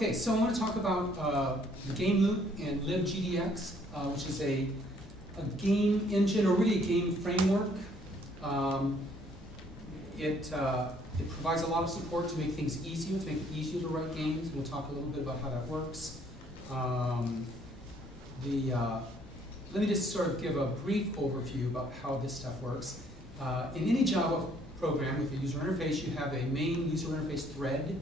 Okay, so I want to talk about the game loop and libgdx, which is a game engine, or really a game framework. It provides a lot of support to make things easier, to make it easier to write games. We'll talk a little bit about how that works. Let me just sort of give a brief overview about how this stuff works. In any Java program with a user interface, you have a main user interface thread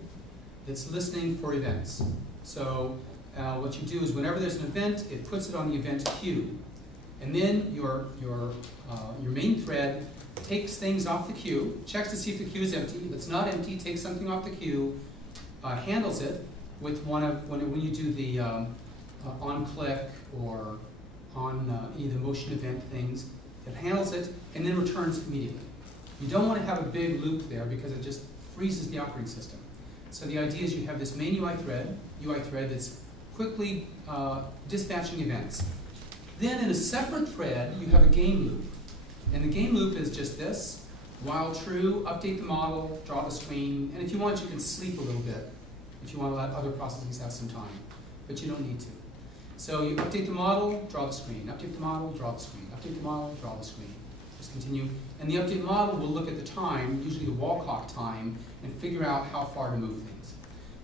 that's listening for events. So what you do is whenever there's an event, it puts it on the event queue. And then your main thread takes things off the queue, checks to see if the queue is empty. If it's not empty, takes something off the queue, handles it with when you do the on-click or on either motion event things, it handles it and then returns immediately. You don't want to have a big loop there because it just freezes the operating system. So the idea is you have this main UI thread that's quickly dispatching events. Then in a separate thread, you have a game loop. And the game loop is just this: while true, update the model, draw the screen, and if you want, you can sleep a little bit if you want to let other processes have some time, but you don't need to. So you update the model, draw the screen, update the model, draw the screen, update the model, draw the screen. Just continue. And the update model will look at the time, usually the wall clock time, and figure out how far to move things.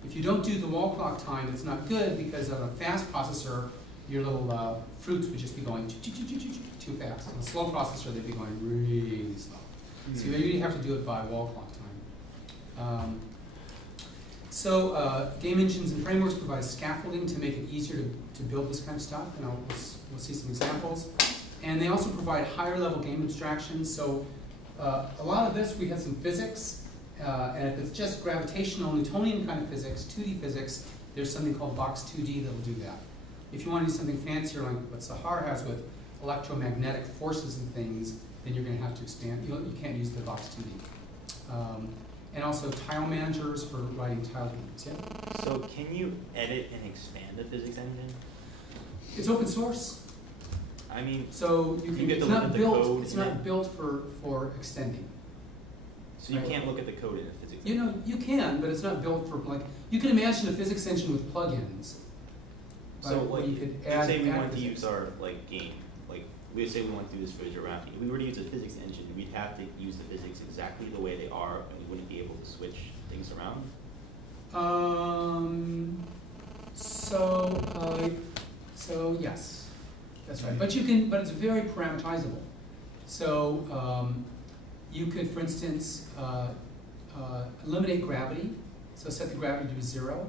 If you don't do the wall clock time, it's not good because of a fast processor, your little fruits would just be going too fast. On a slow processor, they'd be going really slow. So you really have to do it by wall clock time. Game engines and frameworks provide scaffolding to make it easier to build this kind of stuff, and we'll see some examples. And they also provide higher level game abstractions. So a lot of this, we have some physics, and if it's just gravitational, Newtonian kind of physics, 2D physics, there's something called Box 2D that will do that. If you want to do something fancier like what Sahar has with electromagnetic forces and things, then you're going to have to expand. You can't use the Box 2D. And also tile managers for writing tile games. Yeah? So can you edit and expand the physics engine? It's open source. I mean, so you can, it's not built. It's not built for extending. So you can't look at the code in a physics engine. You know, you can, but it's not built for like. You can imagine a physics engine with plugins. So like, you could add. Say we add want to physics. use our game. Like we say we want to do this for giraffe. If we were to use a physics engine, we'd have to use the physics exactly the way they are, and we wouldn't be able to switch things around. So yes, that's right. But you can. But it's very parameterizable. So you could, for instance, eliminate gravity. So set the gravity to 0,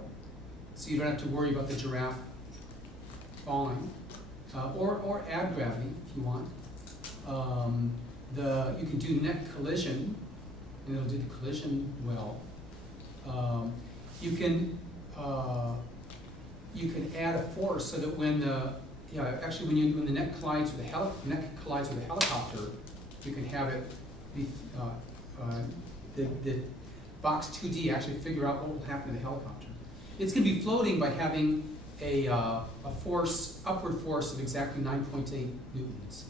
so you don't have to worry about the giraffe falling. Or add gravity if you want. You can do net collision, and it'll do the collision well. You can add a force so that when the net collides with a helicopter, you can have it be the Box 2D actually figure out what will happen to the helicopter. It's going to be floating by having a upward force of exactly 9.8 newtons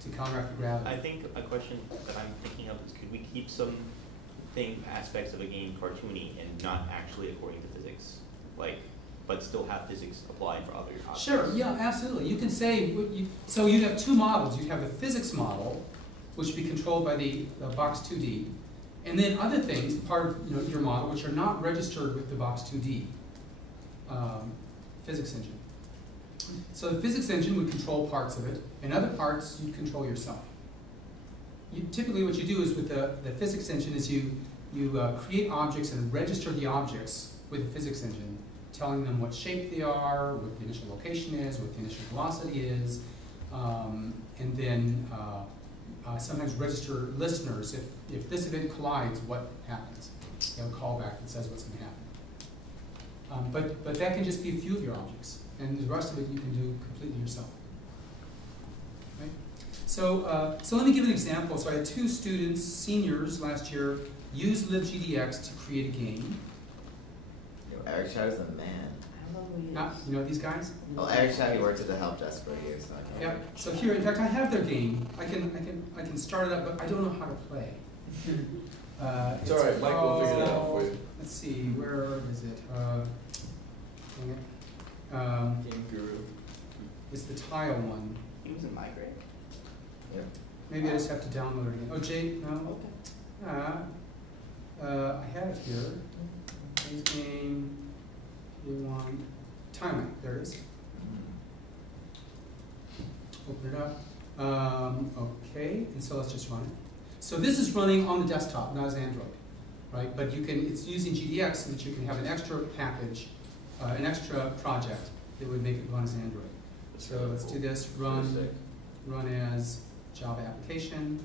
to counteract the gravity. I think a question that I'm thinking of is, could we keep some aspects of a game cartoony and not actually according to physics, but still have physics applied for other objects? Sure, yeah, absolutely. You can say, so you have two models. You have the physics model, which would be controlled by the Box 2D, and then other things, part of your model, which are not registered with the Box 2D. Physics engine. So the physics engine would control parts of it, and other parts you control yourself. Typically what you do is with the physics engine is you create objects and register the objects with the physics engine, telling them what shape they are, what the initial location is, what the initial velocity is, and then sometimes register listeners. If this event collides, what happens? You have a callback that says what's going to happen. But that can just be a few of your objects, and the rest of it you can do completely yourself. Right? So let me give an example. So I had 2 students, seniors last year, use libgdx to create a game. Yo, Eric Shadow's the man. You know these guys? Well, Eric Shadow worked at the help desk for years. So I Yeah. So here, in fact, I have their game. I can start it up, but I don't know how to play. It's all right, Mike will figure it out for you. Let's see, where is it? Dang it. Game Guru. It's the tile one. He was in my grade. Yep. Maybe I just have to download it again. Oh, Jay, no? I have it here. Today's game, K1, timeout, there it is. Open it up. Okay, and so let's just run it. So this is running on the desktop, not as Android, right? But you can, it's using GDX so that you can have an extra package, an extra project that would make it run as Android. So let's do this, run as Java application.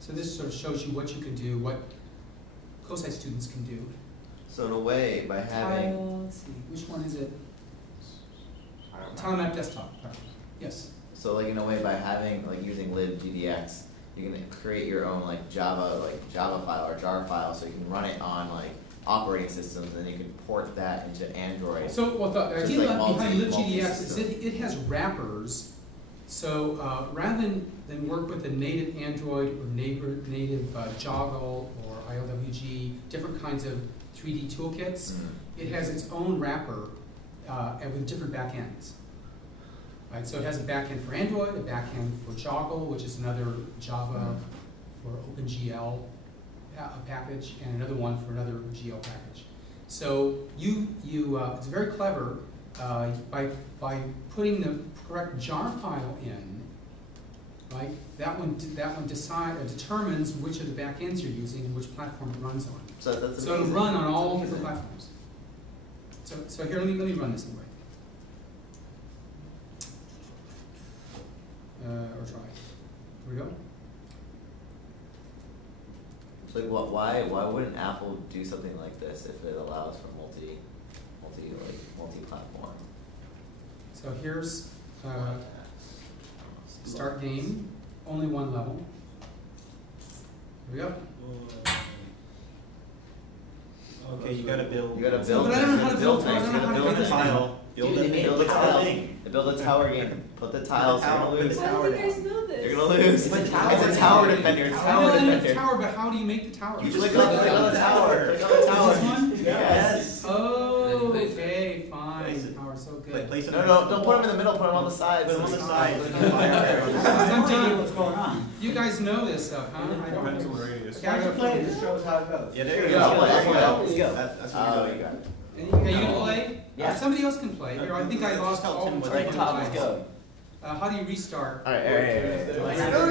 So this sort of shows you what you can do, what COSI students can do. So in a way, by having, Let's see, which one is it? Time at desktop. Yes. so like in a way, by having like using libgdx, you can create your own like Java file or jar file, so you can run it on like operating systems, and then you can port that into Android. So well, the So it's idea like behind libgdx is multi-system. it has wrappers. So rather than work with a native Android or native Java or IOWG, different kinds of 3D toolkits, it has its own wrapper and with different backends. Right, so it has a backend for Android, a backend for Joggle, which is another Java or OpenGL package, and another one for another GL package. So it's very clever by putting the correct jar file in. Right, that one determines which of the backends you're using and which platform it runs on. So that's So it'll amazing. run on all different platforms. So here, let me run this anyway. Or try. Here we go. So like, why wouldn't Apple do something like this if it allows for multi-platform? So here's start game, only one level. Here we go. Okay, you gotta build. You gotta build. But I don't know how to build things. I don't know how to build do a this. tile. Build Dude, it, they build build a a tile tile. thing. They build a tower game. Put the tiles. You're gonna lose. How did you guys know this? You're gonna lose. But It's tower a tower defender. It's a I tower know I need the defender. tower, but how do you make the tower? You just click on the tower. Click on the tower. This one? Yes. Oh, okay, fine. Place it. Power's so Like, good. place it No, don't put them in the middle. Put them on the sides. Put them on the sides. I'm done. What's going on? You guys know this stuff, huh? I don't. Pencil radius. Okay, I gotta play This shows how it goes. Yeah, there There you you go. go. Let's go. Let's go. That's what you're doing. Okay, you gonna play? Yeah. Somebody else can play. Here, I think I Just lost tell all Tim the what time. Tom, let's go. How do you restart? All right. No,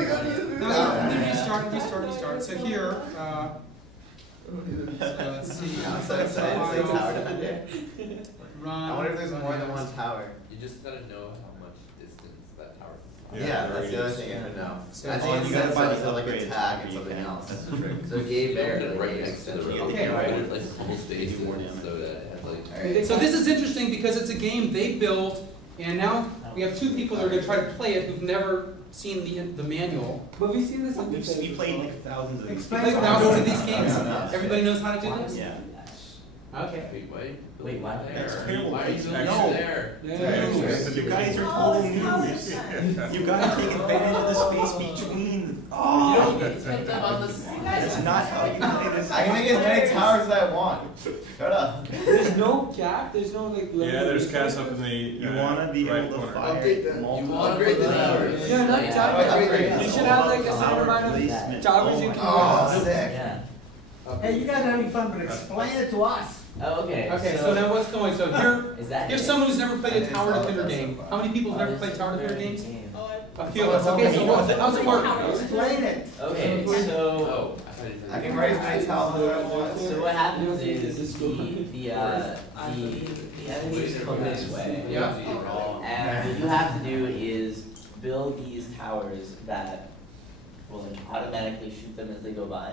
restart. So here, so let's see. I'm so excited to say tower defender. Run. I wonder if there's run more than as. one tower. You just gotta know how much distance that tower is. Yeah, that's the other thing you have to know. So I it's think on- it's you gotta find sensitive to like upgrades attack and before you something can. else. That's the trick. So gay bear. Put it right next to the road. Okay, right. Like a couple spaces so that it has like. Alright. So this is interesting because it's a game they built, and now we have two people that are going to try to play it who've never seen the manual. But we've seen this in We played like thousands of these. We played thousands of these games. Yeah. Everybody knows how to do this? Yeah. Okay. Wait, why? That's cable Why are you picks, building actually. there? You guys are total noobs. You gotta take advantage of the space between. You don't get to spend time on this. That's not how you play this. I can make as many towers as I want. Shut up. There's no cap, there's no like. Yeah, there's cats up in the You wanna be right able to corner. fire multiple. Upgrade the towers. Yeah, not upgrade. time. You should have like a certain amount of towers you can. Oh, sick. Yeah. Hey, you guys are having fun, but explain it to us. Oh, okay. Okay, so now what's going? So here, Is that here's it? someone who's never played a tower defender game. How many people have never played tower defender games? A few of us. Okay, so how's it work? Explain it. Okay, so Oh, I can raise my towers as I want. so what happens is the enemies come this way. Yeah. And what you have to do is build these towers that will like automatically shoot them as they go by,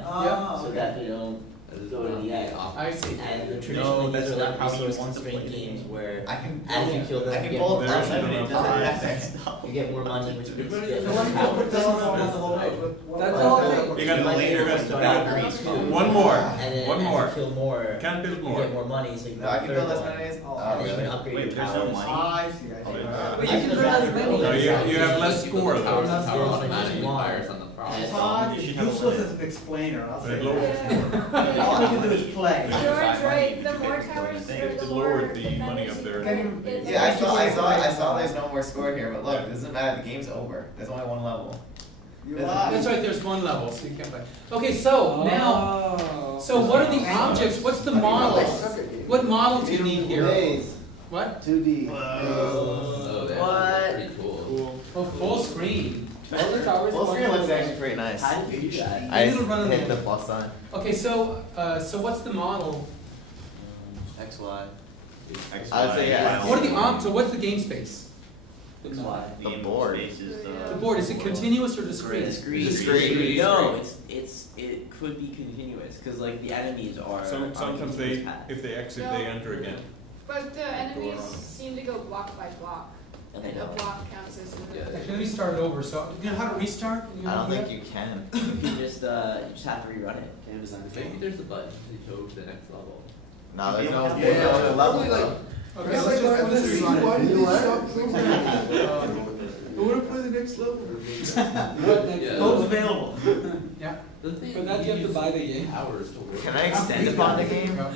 so that they don't go to the end. I see. And the No, traditional that's these are not like how you resource want to play constrained the games game. where I can as you kill them, I you can get pull more it There's up money, and it doesn't have that stuff. you get more money, which means you get So more why don't you put power. this on the wall? That's all it takes. You got might be later, able to you build got these one two, one more. And then One as more. you kill more, Can't build you more. get more money, so you can No, I build can a build third as one. many as. And then you can upgrade Wait, your there's no towers. money? I see, I see. But you can build as many. No, you have less You build score the tower, though. the tower Not automatically long. fires on the front. And- Todd You is should have a useless limit. as an explainer, I'll say It that. lowers. All he can do is play. George, right, the You more pick towers, one thing. or It the lowered more the money up there. defenders. Yeah, I saw there's no more score here, but look, it doesn't matter, the game's over, there's only one level. You That's lost. That's right, there's one level, so you can't play. Okay, so now, so what are the objects, what's the model? What model do you need here? What? 2D. Oh, that's What? pretty cool. Oh, full screen. All the towers. Full screen looks actually pretty nice. How did you do that? I Maybe it'll run on hit the- the plus sign. Okay, so what's the model? XY. I would say yeah. What are the so what's the game space? That's why. The board. The board, is it continuous or discrete? Discrete. No, it could be continuous, cause like the enemies are. Sometimes they, if they exit, they enter again. But the enemies seem to go block by block, And and they the don't. block counts as a Yeah. Actually, let me start it over, so, you know how to restart? You I know don't yet? think you can. You can just have to rerun it. Maybe there's a button to show the next level. No, there's no, Yeah. there's no level Probably like- though. Okay, let's just rerun Why it. did they stop programming? I wanna play the next level. Yeah. Code's available. Yeah, The thing But that you have to buy the game. Hours to work. Can I extend upon the game? go.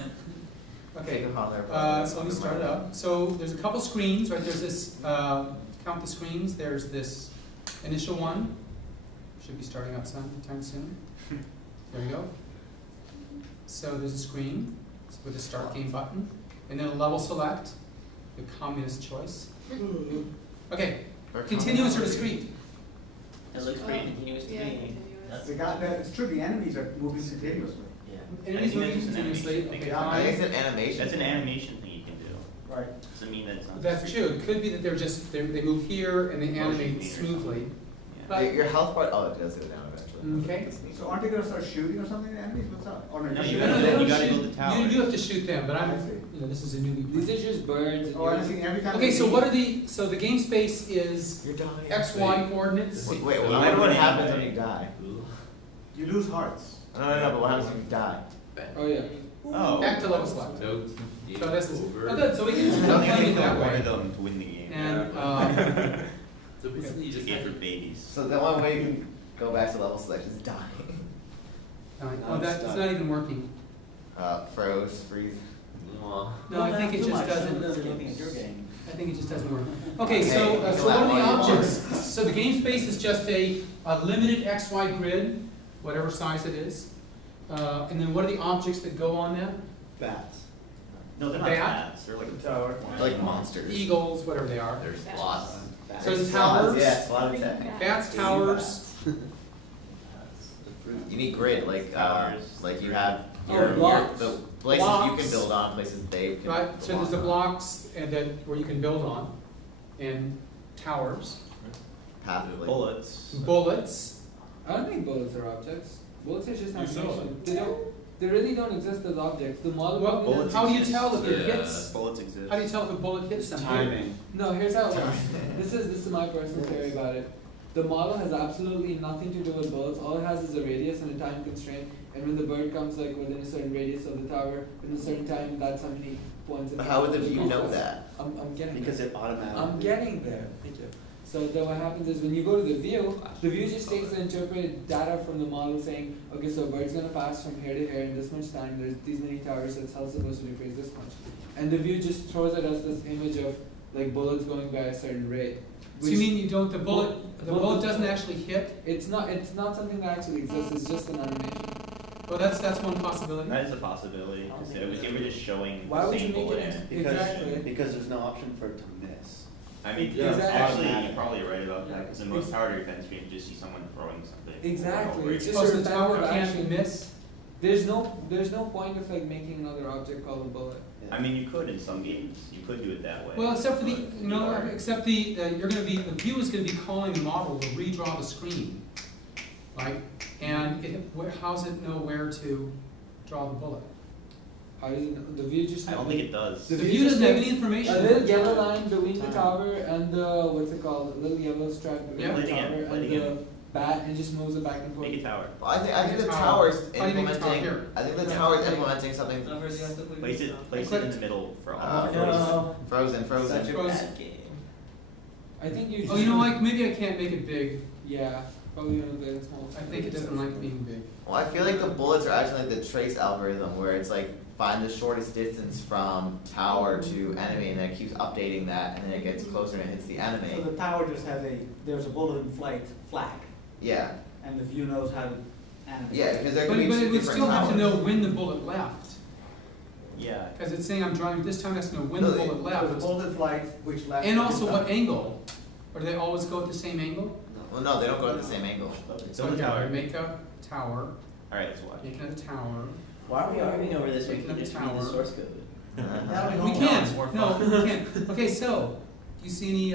Okay, Take upon their. so let me start it up. So there's a couple screens, right? There's this, count the screens. There's this initial one. Should be starting up sometime soon. There we go. So there's a screen with a start game button, and then a level select, the communist choice. Okay, continuous or discrete? It looks pretty continuous to Yeah, me. continuous. It's true, the enemies are moving continuously. Yeah. Enemies I think moving that's just an continuously. animation Okay, thing. I think fine. it's an animation. That's an animation thing you can do. Right. Doesn't mean that it's not. That's true. It could be that they move here and they Motion animate meter. smoothly. Yeah. Your health bar, oh, it does go down eventually. Okay. That's neat. So aren't they gonna start shooting or something, the enemies, what's up? Or No, just- you No, gotta- they don't you gotta shoot- build the tower. You do have to shoot them, but I'm, I see. you know, this is a newly. These are just birds. Oh, I see, every time. Okay, they so leave- what are so the game space is You're dying. XY coordinates. Wait, I wonder what happens when you die. You lose hearts. No, but what happens when you die? Oh, yeah. Oh. Back to level select. Note. So this is, over. oh good, so we can I don't play think it they that wanted way. them to win the game. And, So basically you just Game have for to babies. So the only way you can go back to level select is die. oh, that's not even working. Froze, freeze. No, I think it just doesn't. Looking at your game. I think it just doesn't work. Okay, Hey, so, you can so what are the allow one objects? So the game space is just a limited XY grid, whatever size it is. And then what are the objects that go on that? Bats. No, they're not Bat? bats. They're like Tower. Like monsters. Eagles, whatever they are. There's Bats. lots. So there's Slots, towers, yeah, it's a lot of tech. bats, towers, You need grid, Towers. like you have Oh, your blocks. the places you Blocks. can build on, places they can. right? So there's the on. blocks and that where you can build on, and towers, Pathway. bullets. bullets. I don't think bullets are objects. Bullets are just You saw animation. They really don't exist as objects. The model. Well, bullets how do you exist. tell if it Yeah. hits? Bullets exist. How do you tell if a bullet hits something? Timing. No, here's how it works. This is my personal theory about it. The model has absolutely nothing to do with bullets. All it has is a radius and a time constraint. And when the bird comes like within a certain radius of the tower, within a certain time, that's how many points. But how would the view know that? I'm getting Because there. it automatically. I'm getting there. Thank you. So then what happens is when you go to the view just takes the interpreted data from the model saying, okay, so a bird's gonna pass from here to here in this much time, there's these many towers, so it's supposed to be raised this much. And the view just throws at us this image of like bullets going by a certain rate. So you mean you don't, the bullet doesn't actually hit? It's not something that actually exists, it's just an animation. Well, that's one possibility. That is a possibility. So if we're just showing Why the would same you make bullet it in. exactly? Because there's no option for it to miss. I mean, Yeah. actually, Exactly. you're probably right about that, because in most tower defense games, you just see someone throwing something. Exactly. over It's it. just Oh, so a the tower repetitive can't action. miss? There's no point of like making another object called a bullet. I mean, you could in some games. You could do it that way. Well, except for the, but you know, are- except the the view is gonna be calling the model to redraw the screen, right? And how does it know where to draw the bullet? How does it know? The view just I don't think it does. The The view view doesn't just have makes any information. a little yellow line between the tower and the what's it called? A little yellow stripe between Yeah. the Play it again, tower play it and again. bat and just moves it back and forth. Make a tower. Well, I think the Tower. tower's How do you make a tower implementing, here? I think the Yeah. tower's implementing something, Place it in the middle for all. frozen. Such a Frozen. bad game. I think you. Oh, you know, like maybe I can't make it big. Yeah, probably gonna play it small. I think it doesn't like being big. Well, I feel like the bullets are actually like the trace algorithm, where it's like find the shortest distance from tower to enemy, and then it keeps updating that, and then it gets closer and it hits the So enemy. the tower just has there's a bullet in flight flag, Yeah, and the view knows how to animate. yeah, because there But, could be but two it would different still have to know towers. when the bullet left. Yeah. Because it's saying I'm drawing this time, it has to know when the No, bullet So the left. bullet in flight, which left. And also what angle. Or do they always go at the same angle? Well, no, they don't go at the same angle. Build a tower. Make a tower, Alright, let's watch. make another tower. Why are we arguing over this? We Make can another just read the tower. source code. That'll be We homework. can, no, we can. Okay, so, do you see any,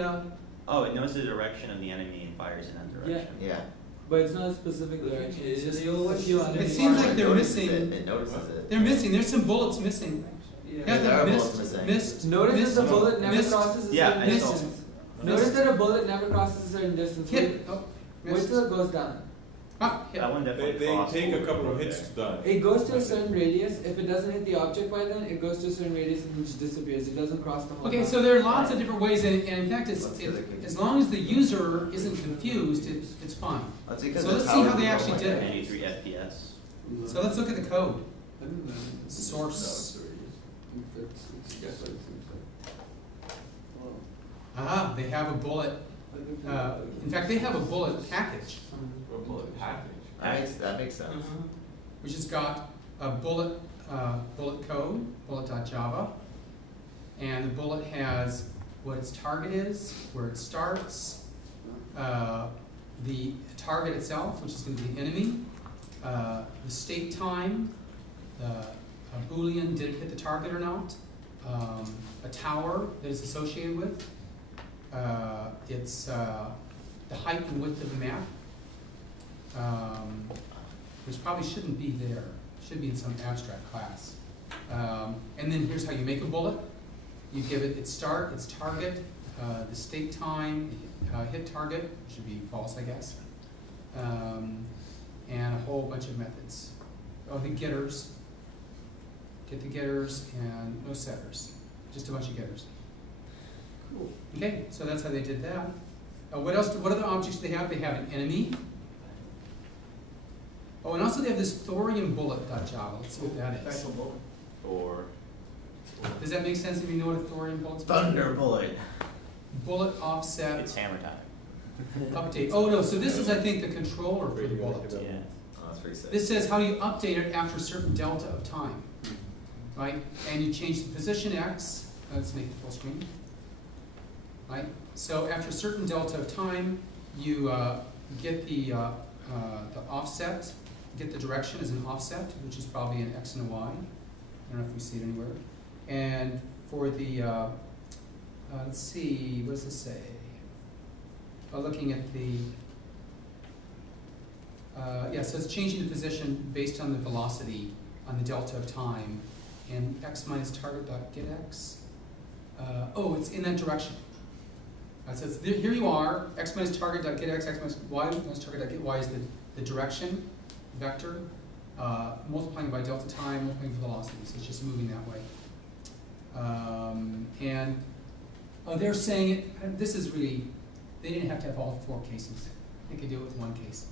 Oh, it knows the direction of the enemy and fires in that direction. Yeah. But it's not a specific direction. It's just a few It underneath. seems like they're Notices missing- it, it notices it. they're missing, there's some bullets missing. Yeah. Yeah, there are they're bullets missed, missing. missed. Notice missed, that the bullet never missed, crosses a Yeah, certain I saw. distance. Notice that a bullet never crosses a certain distance. Hit, oh, Wait missed. till it goes down. Ah, hit. That one They, definitely they crossed take a over couple of there. hits to die. It goes to a certain radius. If it doesn't hit the object by then, it goes to a certain radius and it just disappears. It doesn't cross the whole. Okay, map. so there are lots of different ways, and in fact, Let's do the- as long as the user isn't confused, it's fine. That's because So the let's see tower how they can go actually like did that. it. 93 FPS. So let's look at the code. Source. Ah, they have a bullet. In fact, they have a bullet package, That makes sense. which has got a bullet code, bullet.java, and the bullet has what its target is, where it starts, the target itself, which is going to be the enemy, the state time, a Boolean, did it hit the target or not, a tower that it's associated with, it's the height and width of the map, which probably shouldn't be there, should be in some abstract class. And then here's how you make a bullet. You give it its start, its target, the state time, hit target, should be false, I guess, and a whole bunch of methods. Oh, the getters, get the getters, and no setters, just a bunch of getters. Cool. Okay, so that's how they did that. What else? What other objects do they have? They have an enemy. Oh, and also they have this thorium bullet.java. Let's see what that is. Special bullet. Or Does that make sense if you know what a thorium bullet's Thunder bullet. Bullet offset it's hammer time. update. Oh no, so this is I think the controller for the bullet. Yeah. Oh, that's pretty sick. This says how you update it after a certain delta of time, right? And you change the position X. Let's make the full screen. Right. So after a certain delta of time, you get the offset, get the direction as an offset, which is probably an X and a Y. I don't know if we see it anywhere. And for the let's see, what does this say? Looking at the yeah, so it's changing the position based on the velocity on the delta of time, and x minus target dot get x. Oh, it's in that direction. So it's there, here you are. X minus target dot get x, x minus y minus target dot get y is the direction vector, multiplying by delta time, multiplying by velocity. So it's just moving that way. And they're saying it. This is really. They didn't have to have all 4 cases. They could do it with 1 case.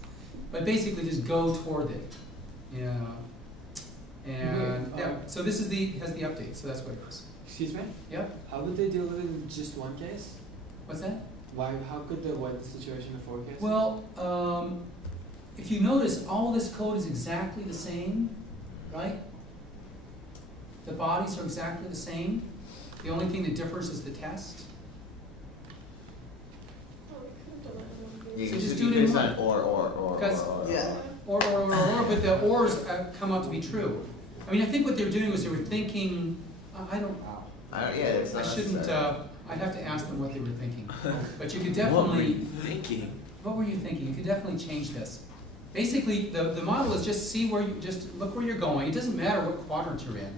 But basically just go toward it. Yeah. And yeah, so this is has the update, so that's what it is. Excuse me? Yep. How would they deal with it in just 1 case? What's that? Why? How could they avoid the situation in 4 cases? Well, if you notice, all this code is exactly the same, right? The bodies are exactly the same. The only thing that differs is the test. You So can just just do it do in this one. on or. Because- Yeah. Or, but the ors come out to be true. I mean, I think what they're doing was they were thinking, I don't know. It's I not shouldn't, necessary. I'd have to ask them what they were thinking. But you could definitely, thinking? what were you thinking? You could definitely change this. Basically, the model is just see where just look where you're going. It doesn't matter what quadrant you're in.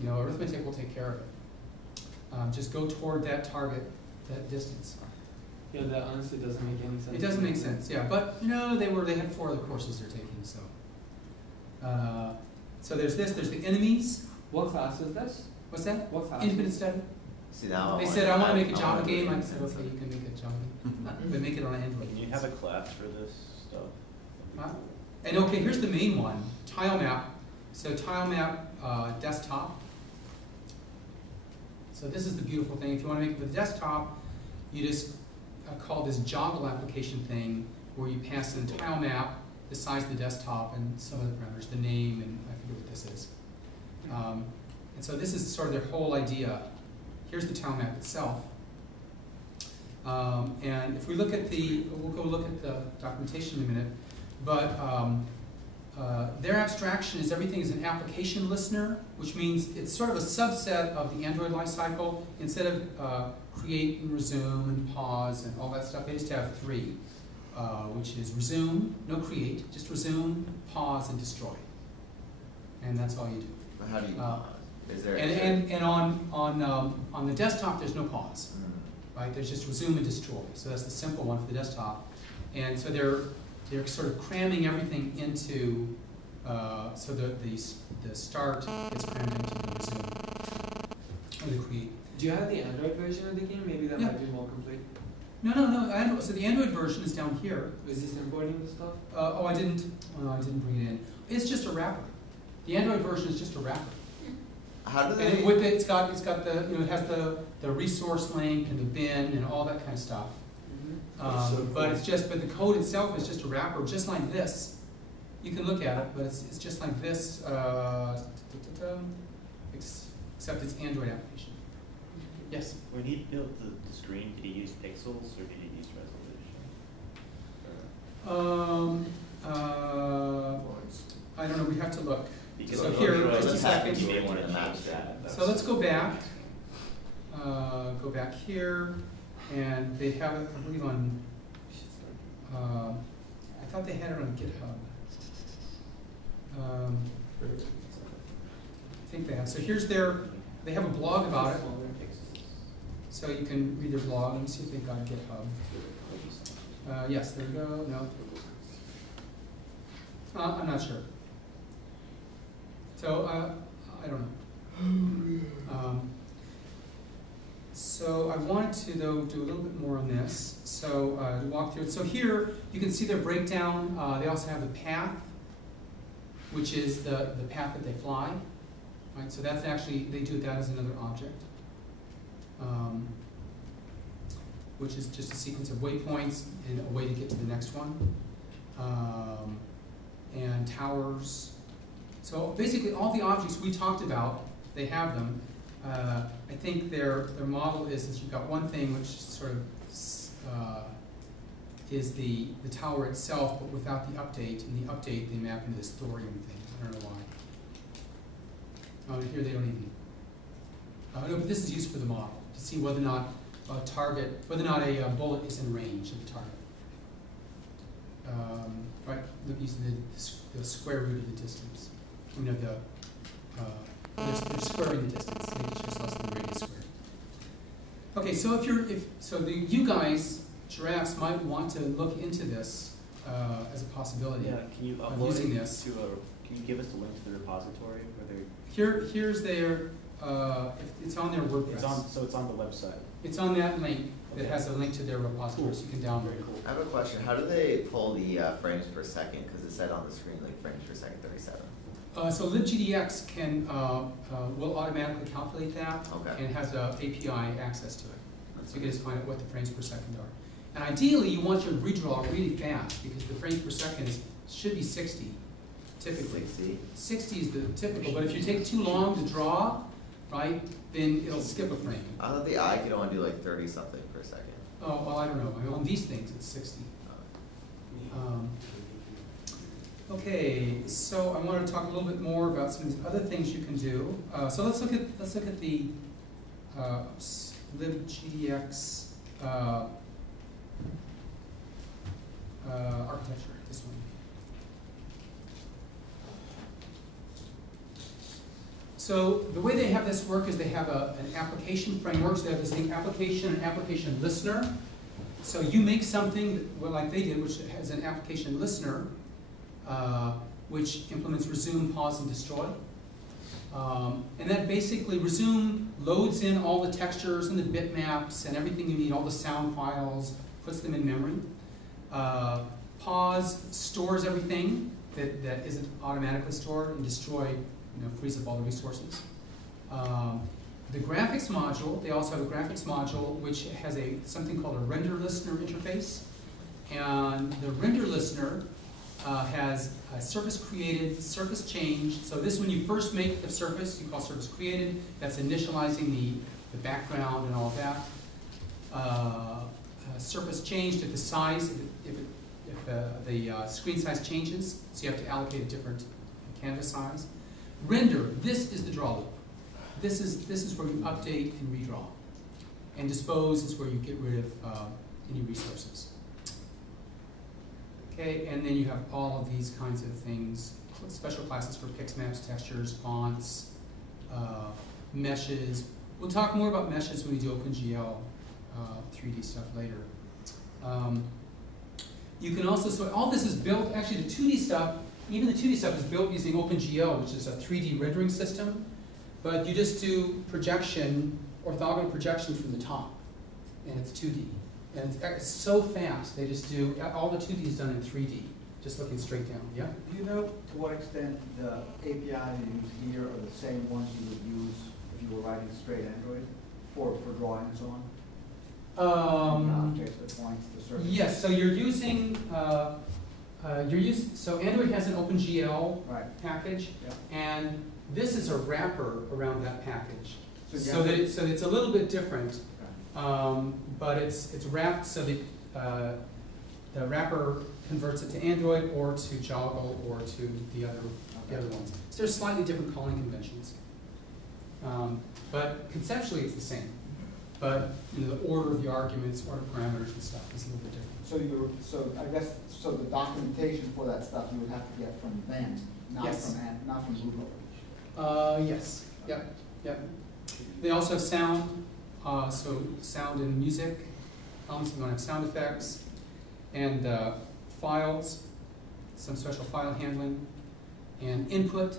You know, arithmetic will take care of it. Just go toward that target, that distance. Yeah, that honestly doesn't make any sense. It doesn't make sense, yeah, but, they had 4 other courses they're taking, so. So there's this, there's the enemies. What class is this? What's that? What class? Independent study. See now. They said, I wanna make a Java game, I said, okay, you can make a Java game, but make it on Android. Can you have a class for this stuff? And okay, here's the main one, tile map. So tile map desktop. So this is the beautiful thing. If you want to make it for the desktop, you just call this joggle application thing where you pass in tile map, the size of the desktop, and some other parameters, the name, and I forget what this is. And so this is sort of their whole idea. Here's the tile map itself. And if we look at we'll go look at the documentation in a minute, but their abstraction is everything is an application listener, which means it's sort of a subset of the Android lifecycle. Instead of create and resume and pause and all that stuff, they just have 3, which is resume, no create, just resume, pause, and destroy. And that's all you do. But how do you pause? Is there? And on the desktop, there's no pause. Right? There's just resume and destroy. So that's the simple one for the desktop. And so they're sort of cramming everything into, so the start gets crammed into the resume or the create. Do you have the Android version of the game? Maybe that Yeah. might be more complete. No. So the Android version is down here. Is this importing the stuff? I didn't bring it in. It's just a wrapper. The Android version is just a wrapper. How do they? And with it, it's got the it has the resource link and the bin and all that kind of stuff. But the code itself is just a wrapper, just like this. You can look at it, but it's just like this, except it's Android application. Yes. When he built the screen, did he use pixels or did he use resolution? I don't know. We have to look. Because So I'm here, sure just a that's second. You may want to change that. So let's go back. Go back here, and they have it, I believe, on. I thought they had it on GitHub. I think they have. So here's they have a blog about it. So you can read their blog. Let me see if they've got GitHub. Yes, there we go. No. I'm not sure. So I don't know. So I wanted to, though, do a little bit more on this. So to walk through it. So here you can see their breakdown. They also have the path, which is the path that they fly. Right. So that's actually, they do that as another object, which is just a sequence of waypoints and a way to get to the next one. And towers. So basically all the objects we talked about, they have them. I think their model is that you've got one thing which sort of is the tower itself, but without the update. And the update they map into this thorium thing. I don't know why. Here they don't even. No, but this is used for the model to see whether or not a bullet is in range of the target. Right, using the square root of the distance. They're squaring the distance, make it just less than the radius squared. Okay, so you guys, giraffes, might want to look into this as a possibility. Yeah, can you of upload using it this. Can you give us the link to the repository where they? Here's their. It's on their WordPress. So it's on the website. It's on that link that has a link to their repository, so you can download it. I have a question. How do they pull the frames per second? Because it said on the screen like frames per second 37. So libgdx will automatically calculate that, Okay. and has a API access to it. So you can just find out what the frames per second are. And ideally, you want your redraw really fast because the frames per second should be 60, typically. 60 is the typical, but if you take too long to draw, right, then it'll skip a frame. I thought the eye could only do like 30 something per second. Oh, well, I don't know. I mean, on these things, it's 60. Okay, so I want to talk a little bit more about some of these other things you can do. So let's look at the libgdx architecture. This one. So the way they have this work is they have an application framework. So they have this thing, application and application listener. So you make something, well, like they did, which has an application listener, which implements resume, pause, and destroy. And that basically, resume loads in all the textures and the bitmaps and everything you need, all the sound files, puts them in memory. Pause stores everything that isn't automatically stored, and destroy, frees up all the resources. The graphics module, they also have a graphics module which has something called a render listener interface. And the render listener has a surface created, surface changed. So this, when you first make the surface, you call surface created. That's initializing the background and all of that. Surface changed if the size, if the screen size changes, so you have to allocate a different canvas size. Render, this is the draw loop. This is where you update and redraw. And dispose is where you get rid of any resources. Okay, and then you have all of these kinds of things, special classes for pix, maps, textures, fonts, meshes. We'll talk more about meshes when we do OpenGL 3D stuff later. You can also, so all this is built, actually the 2D stuff, even the 2D stuff is built using OpenGL, which is a 3D rendering system, but you just do projection, orthogonal projection from the top, and it's 2D. And it's so fast, they just do, all the 2D is done in 3D, just looking straight down, yeah? Do you know to what extent the APIs you use here are the same ones you would use if you were writing straight Android, for drawing and so on? Objects that points to surface. Yes, so you're using, so Android has an OpenGL package, and this is a wrapper around that package. So that it's a little bit different, but it's wrapped so that the wrapper converts it to Android or to Joggle or to the other ones. So there's slightly different calling conventions, but conceptually it's the same. But the order of the arguments, order parameters and stuff is a little bit different. So I guess the documentation for that stuff you would have to get from them, not Yes. from Google. Yes. Yep. They also have sound, so sound and music. Some going to have sound effects and files, some special file handling, and input.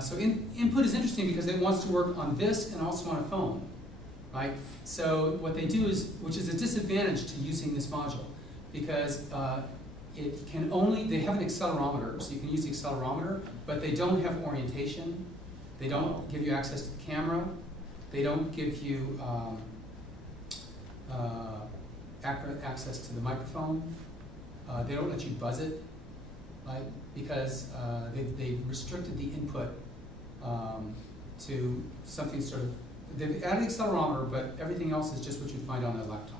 So input is interesting because it wants to work on this and also on a phone. Right? So what they do is, which is a disadvantage to using this module, because it can only, they have an accelerometer, so you can use the accelerometer, but they don't have orientation. They don't give you access to the camera. They don't give you access to the microphone. They don't let you buzz it, right? Because they restricted the input to something sort of, they've added accelerometer, but everything else is just what you find on a laptop.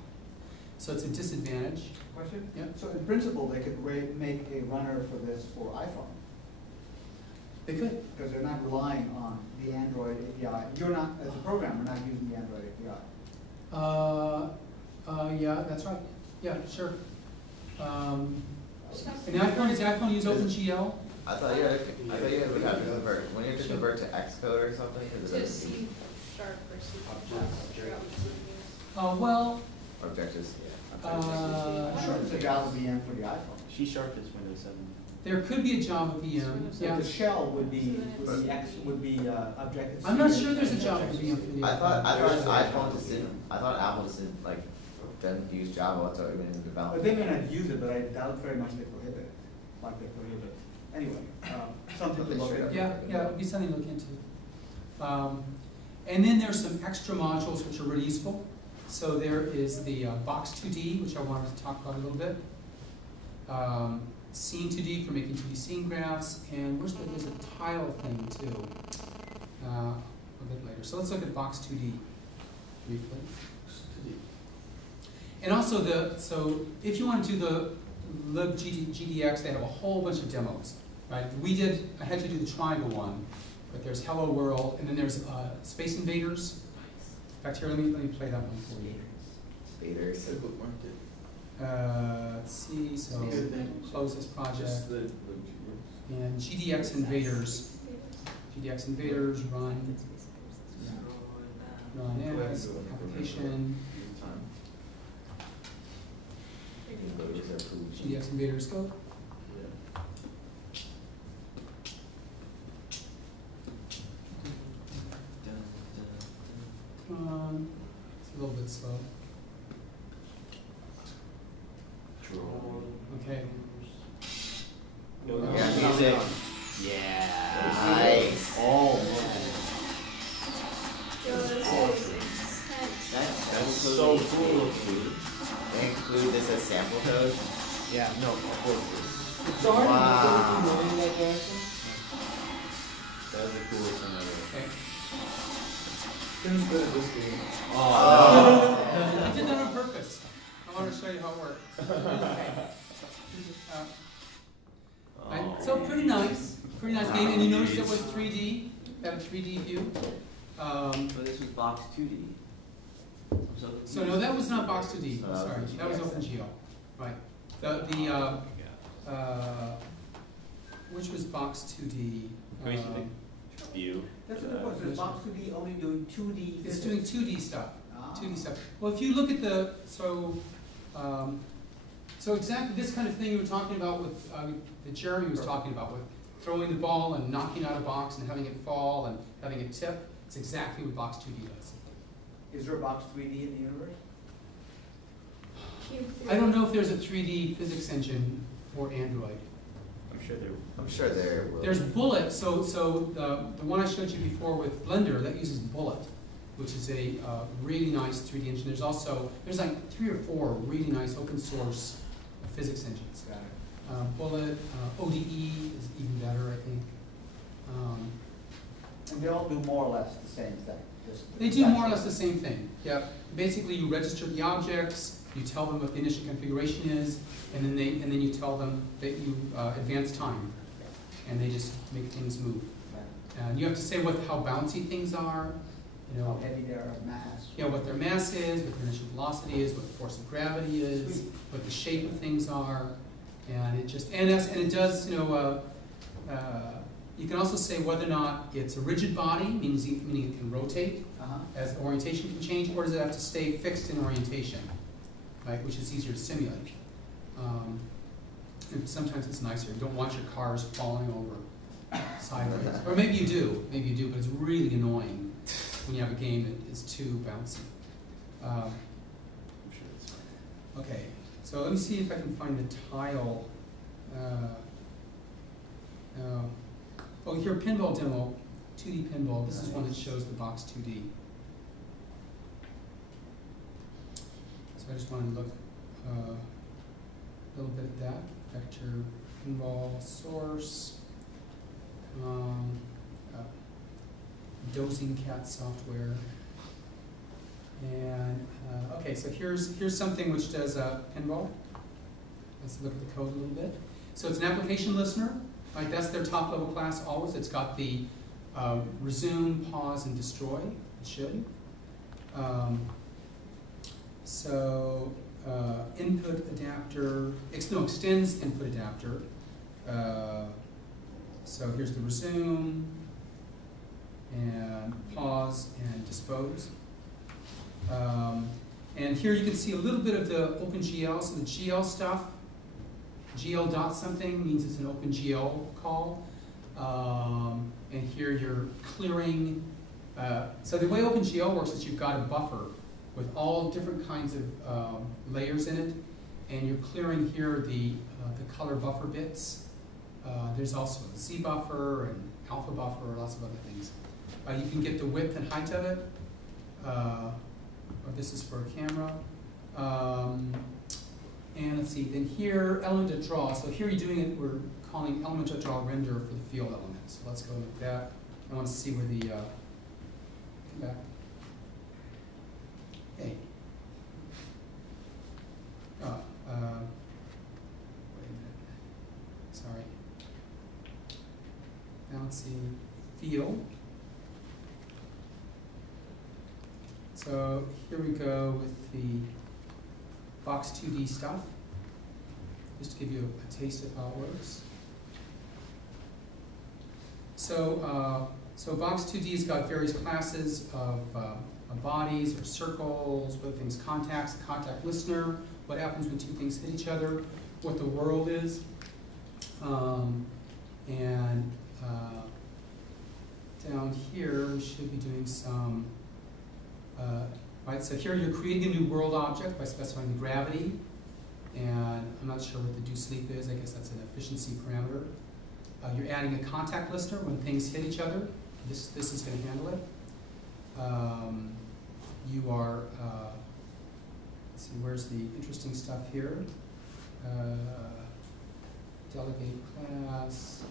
So it's a disadvantage. Question? Yeah. So in principle, they could make a runner for this for iPhone. They could. Because they're not relying on the Android API. You're not, as a programmer, not using the Android API. Yeah, that's right. Yeah, sure. And does iPhone use OpenGL? I thought you would have to convert. When you have to convert to Xcode or something, is it To C# or C++. Well, Objectives? Sure, it's a Java VM for the iPhone. C# is Windows 7. there could be a Java VM. So Yeah. the shell would be Objective-C. I'm not sure there's a Java VM for the I thought iPhone just didn't. I thought Apple just didn't use Java whatsoever in But development. they may not use it, but I doubt very much they prohibit it. Like they prohibit. Anyway, something to look at. Yeah, it would be something to look into. And then there's some extra modules which are really useful. So there is the Box2D, which I wanted to talk about a little bit. Scene2D for making 2D scene graphs, and there's a tile thing too, a bit later. So let's look at Box2D briefly. And also so if you want to do the libGDX, they have a whole bunch of demos, right? I had to do the triangle one, but there's Hello World, and then there's Space Invaders. In fact, here, let me play that one for you. Spaders. Let's see, so close this project. And GDX Invaders. GDX Invaders run as application. Invaders are cool. GDX Invader scope. It's a little bit slow. Okay. Yeah, music. Yeah. Nice. Oh. Yo, this is intense. That's so cool. They include this as sample code. Yeah, no, of course. It's so hard Wow. to go in that direction. That was the coolest thing ever. Okay. Tim's good at this game. Oh. I did that on purpose. I want to show you how it works. Okay. So pretty nice game, and you notice it was 3D, had a 3D view. But this was box 2D. So no, that was not Box 2D, No, that was sorry, OpenGL. that was OpenGL, right. Which was Box 2D? Crazy thing. View. That's a good question, is Box 2D only doing 2D It's physics? doing 2D stuff, Ah. 2D stuff. Well, if you look at the, so exactly this kind of thing you were talking about with, that Jeremy was talking about with throwing the ball and knocking out a box and having it fall and having it tip, it's exactly what Box 2D does. Is there a Box 3D in the universe? I don't know if there's a 3D physics engine for Android. I'm sure there will. There's Bullet, so the one I showed you before with Blender, that uses Bullet, which is a really nice 3D engine. There's like 3 or 4 really nice open source physics engines. Got it. Bullet, ODE is even better, I think. And they all do more or less the same thing? just They do more or less the same thing. Yeah. Basically, you register the objects, you tell them what the initial configuration is, and then you tell them that you advance time, and they just make things move. And you have to say how bouncy things are, you How know, heavy they are of mass? what their mass is, what their initial velocity is, what the force of gravity is, Sweet. what the shape of things are, and it just and it does, you can also say whether or not it's a rigid body, meaning it can rotate as orientation can change, or does it have to stay fixed in orientation, right? Which is easier to simulate. And sometimes it's nicer. You don't want your cars falling over sideways, or maybe you do, but it's really annoying when you have a game that is too bouncy. I'm sure it's fine. Okay, so let me see if I can find the tile. Oh, here, pinball demo, 2D pinball. This is one that shows the box 2D. So I just want to look a little bit at that. Vector pinball source. Dozing Cat software. And okay, so here's something which does pinball. Let's look at the code a little bit. So it's an application listener, right? That's their top level class always. It's got the resume, pause, and destroy. It should. Input adapter, extends input adapter. So here's the resume, and pause, and dispose. And here you can see a little bit of the OpenGL, so the GL stuff. GL dot something means it's an OpenGL call. And here you're clearing. So the way OpenGL works is you've got a buffer with all different kinds of layers in it, and you're clearing here the color buffer bits. There's also a Z buffer and alpha buffer, lots of other things. You can get the width and height of it. Or this is for a camera. And let's see, then here, element draw. So here you're doing it, we're calling element draw render for the field element. So let's go with that. I want to see where the, come back. Hey. Oh, wait a minute. Sorry. Now let's see, field. So here we go with the Box 2D stuff, just to give you a taste of how it works. So, Box 2D's got various classes of bodies or circles, other things, contacts, a contact listener, what happens when two things hit each other, what the world is, and down here we should be doing some, right, so here you're creating a new world object by specifying the gravity, and I'm not sure what the do sleep is, I guess that's an efficiency parameter. You're adding a contact listener when things hit each other. This is going to handle it. You are, let's see, where's the interesting stuff here? Delegate class.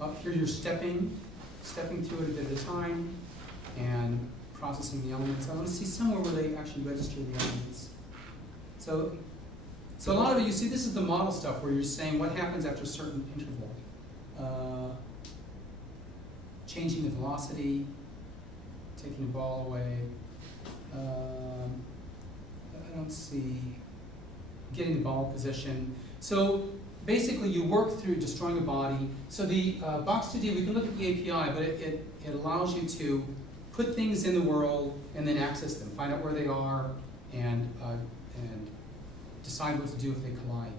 Up here you're stepping through it a bit at a time and processing the elements. I want to see somewhere where they actually register the elements. So a lot of it, you see, this is the model stuff where you're saying what happens after a certain interval. Changing the velocity, taking the ball away. I don't see getting the ball position. So basically you work through destroying a body. So the Box2D, we can look at the API, but it allows you to put things in the world and then access them, find out where they are, and decide what to do if they collide.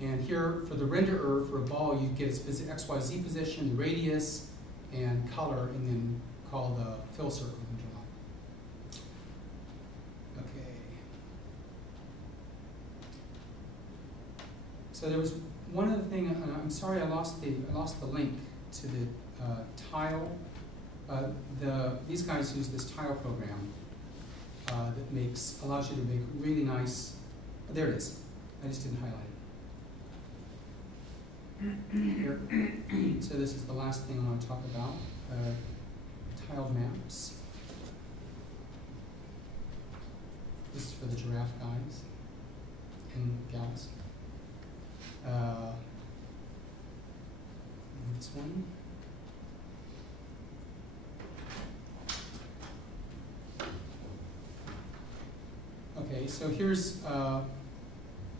And here, for the renderer, for a ball, you get its XYZ position, the radius, and color, and then call the fill circle and draw. Okay. So there was one other thing, and I'm sorry I lost the link to the tile. These guys use this tile program that allows you to make really nice. There it is. I just didn't highlight it. Here. So this is the last thing I want to talk about. Tile maps. This is for the giraffe guys and gals. This one. Okay, so here's a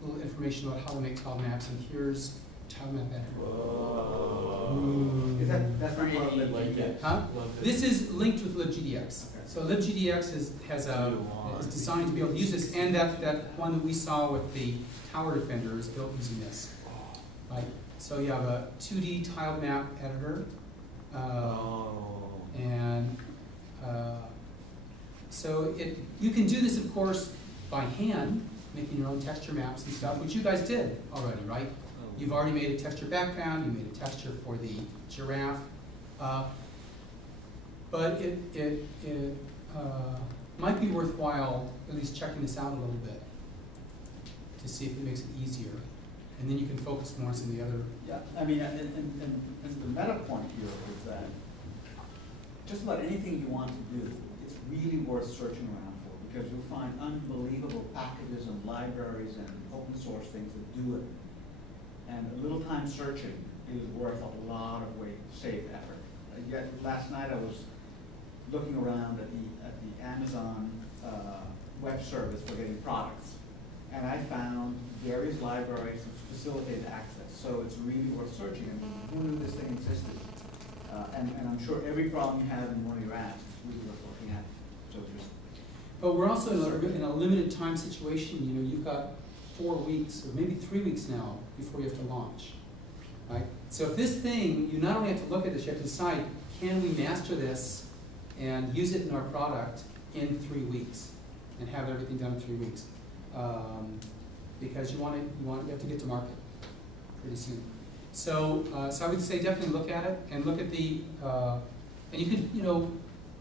little information about how to make tile maps, and here's tile map editor. Whoa. Is that's not part of LibGDX? Huh? This is linked with LibGDX. Okay. So LibGDX is designed to be able to use this, and that one that we saw with the tower defender is built using this. Right? So you have a 2D tile map editor, and so you can do this, of course, by hand, making your own texture maps and stuff, which you guys did already, right? You've already made a texture background, you made a texture for the giraffe, but it might be worthwhile at least checking this out a little bit to see if it makes it easier, and then you can focus more on some of the other. Yeah, I mean, and the meta point here is that just about anything you want to do, it's really worth searching around for, because you'll find unbelievable packages and libraries and open source things that do it. And a little time searching is worth a lot of safe effort. Yet last night I was looking around at the Amazon web service for getting products, and I found various libraries that facilitate access. So it's really worth searching. And who knew this thing existed? And I'm sure every problem you have in one of your apps is really worth looking at. So just. But we're also in a limited time situation. You know, you've got 4 weeks or maybe 3 weeks now before you have to launch, right? So if this thing, you not only have to look at this, you have to decide, can we master this and use it in our product in 3 weeks and have everything done in 3 weeks? Because you have to get to market pretty soon. So, so I would say definitely look at it and look at the, and you could,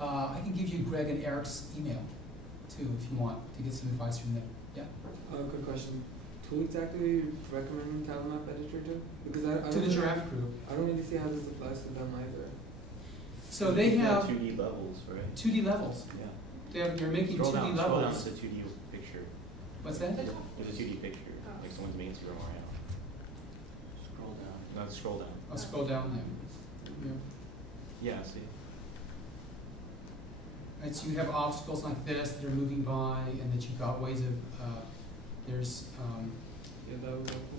I can give you Greg and Eric's email too if you want to get some advice from them. Yeah. Quick question. Who exactly are you recommending tile map editor to? Because I to the giraffe group. I don't really see how this applies to them either. So they have 2D levels, right? 2D levels. Yeah. You're making Scroll 2D down, levels. Scroll down to 2D picture. What's that? There's a 2D picture, like someone's making zero more out. Scroll down. No, scroll down. I'll scroll down there. Yeah, see. Right, so you have obstacles like this that are moving by, and that you've got ways of, there's,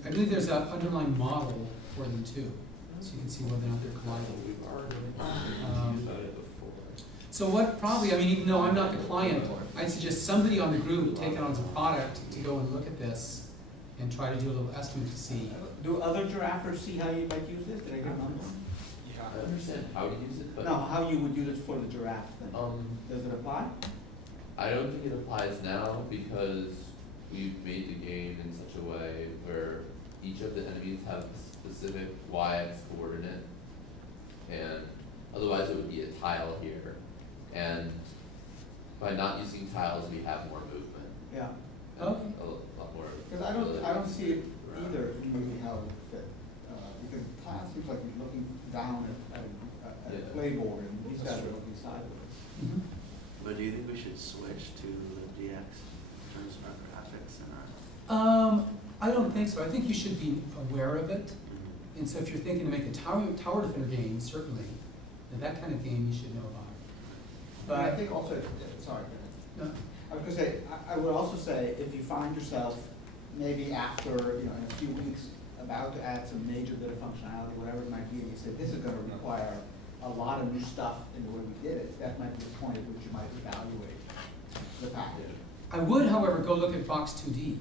I believe there's an underlying model for them too, so you can see whether or not they're colliding. So what probably, I mean, even though I'm not the client, I'd suggest somebody on the group take it on as a product to go and look at this and try to do a little estimate to see. Do other giraffers see how you might use this? Did I get numbers? I understand how to use it, but. No, how you would use it for the giraffe thing. Does it apply? I don't think it applies now because we've made the game in such a way where each of the enemies have a specific y-x coordinate, and otherwise it would be a tile here. And by not using tiles, we have more movement. Yeah. And Okay. a lot more. Because I don't see it around. either really how it would fit. Because tile seems like you're looking down at a Yeah. playboard and these guys are looking sideways. Mhm. But do you think we should switch to the DX in terms of our graphics and our? I don't think so. I think you should be aware of it. And so if you're thinking to make a tower defender game, certainly, then that kind of game you should know about. But I think also, sorry, No. I was gonna say, I would also say, if you find yourself maybe after, in a few weeks, about to add some major bit of functionality, whatever it might be, and you say, this is gonna require a lot of new stuff in the way we did it, that might be the point at which you might evaluate the package. I would, however, go look at Box 2D.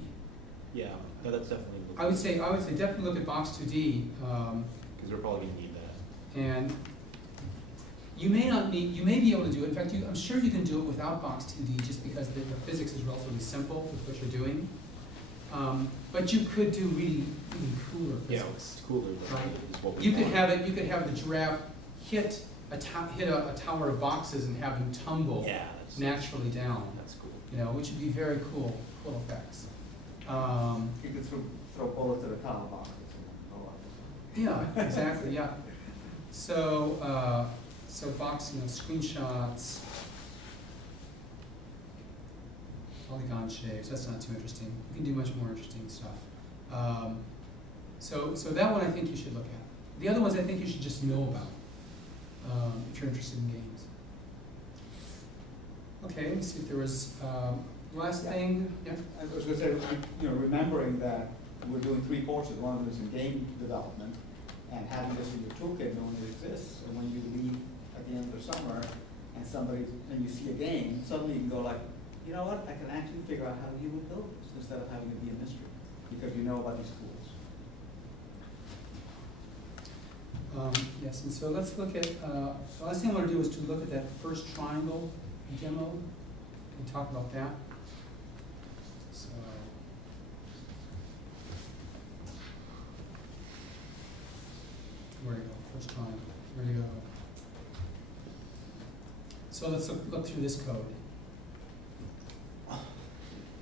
Yeah, no, that's definitely. I would say definitely look at Box 2D. Because we're probably gonna need that. And you may be able to do it. In fact, I'm sure you can do it without Box 2D just because the physics is relatively simple with what you're doing. But you could do really cooler Yeah, physics. it's cooler, but Right. it's what we You could want. have the giraffe hit a tower of boxes and have him tumble Yeah, naturally down. that's cool. Which would be very cool effects. You could throw bullets at a tile box. Yeah, exactly, yeah. So, Box, screenshots, polygon shapes, that's not too interesting. You can do much more interesting stuff. So that one I think you should look at. The other ones I think you should just know about, if you're interested in games. Okay, let me see if there was, last thing, yeah? I was gonna say, remembering that we're doing 3 courses, one of them is in game development, and having this in your toolkit knowing it exists, and when you leave at the end of the summer, and you see a game, suddenly you can go like, you know what, I can actually figure out how you would build this, instead of having it be a mystery, because you know about these tools. Yes, and so let's look at, the last thing I want to do is to look at that first triangle demo and talk about that. So, where to go? First triangle, where to go? So let's look through this code.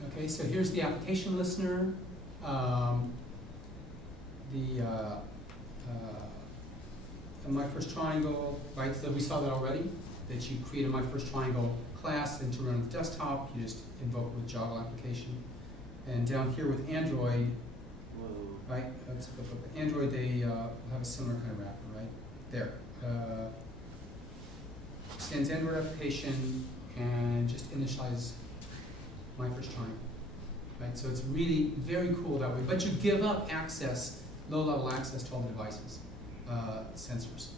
Okay, so here's the application listener. My first triangle, right, so we saw that already, that you create a my first triangle class, and to run on the desktop, you just invoke it with Java application. And down here with Android, right, Android, they have a similar kind of wrapper, right? There. Extends Android application and just initialize my first triangle. Right, so it's really very cool that way. But you give up access, low-level access to all the devices, sensors.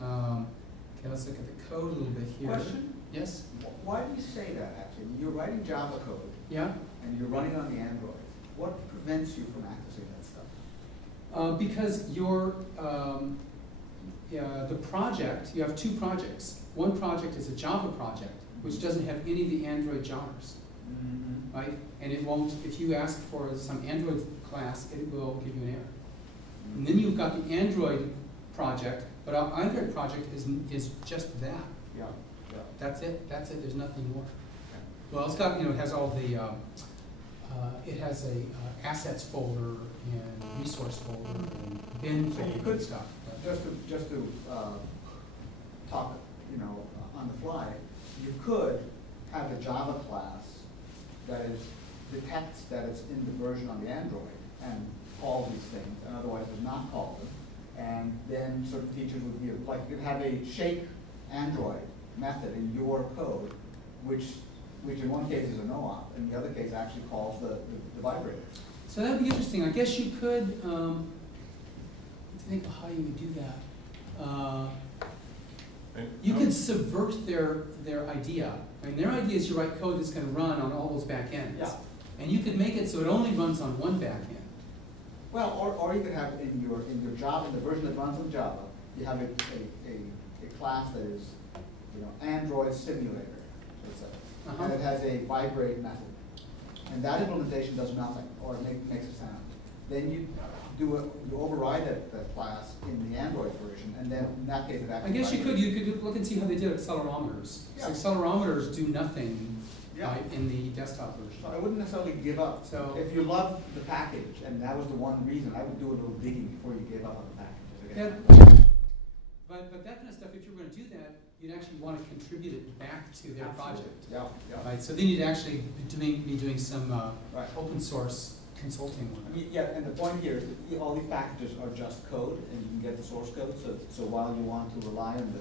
Okay, let's look at the code a little bit here. Question? Yes? Why do you say that, actually? You're writing Java code, Yeah? and you're running on the Android. What prevents you from accessing that stuff? Because the project, you have 2 projects. One project is a Java project, which doesn't have any of the Android jars. Mm-hmm. Right? And it won't, if you ask for some Android class, it will give you an error. And then you've got the Android project, but our Android project is just that. Yeah, yeah. That's it, there's nothing more. Well, it's got, it has all the, it has a assets folder and resource folder and bin So you folder could- and stuff. Just to talk, on the fly, you could have a Java class that detects that it's in the version on the Android and call these things, and otherwise does not call them. And then certain features would be, like, you could have a shake Android method in your code, which in one case is a no-op, and the other case actually calls the vibrator. So that'd be interesting. I guess you could, think of how you would do that. You can subvert their idea. I mean, their idea is you write code that's going to run on all those back ends. Yeah. And you could make it so it only runs on one back end. Well, or you could have in your Java, in the version that runs on Java, you have a class that is, Android simulator, let's say, and it has a vibrate method, and that implementation does nothing, or it makes a sound. Then you override that class in the Android version, and then in that case it I actually. guess you could look and see how they did accelerometers. Yeah. So accelerometers do nothing Yeah. in the desktop version. So I wouldn't necessarily give up. So if you love the package, and that was the one reason, I would do a little digging before you gave up on the package. Yeah. But that kind of stuff, if you're going to do that, you'd actually want to contribute it back to their project. Yeah, yeah. Right. So then you'd actually be doing some Right. open source consulting work. Yeah, and the point here is that all these packages are just code, and you can get the source code. So while you want to rely on the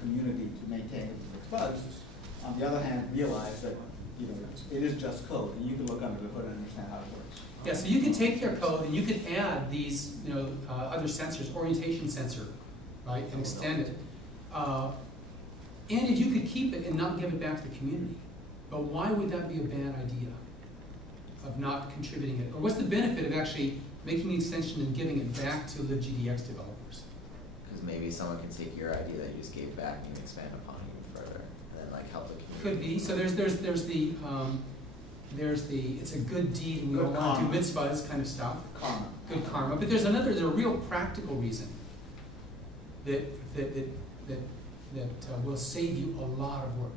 community to maintain it and fix bugs, on the other hand, realize that it is just code, and you can look under the hood and understand how it works. Yeah, so you can take their code and you could add these, other sensors, orientation sensor, right, and extend it. And if you could keep it and not give it back to the community, but why would that be a bad idea of not contributing it? Or what's the benefit of actually making the extension and giving it back to libgdx developers? Because maybe someone can take your idea that you just gave back and expand upon it even further, and then help the community. Could be. So there's the it's a good deed and we don't want to do mitzvahs kind of stuff. Karma. Good karma. But there's a real practical reason that will save you a lot of work.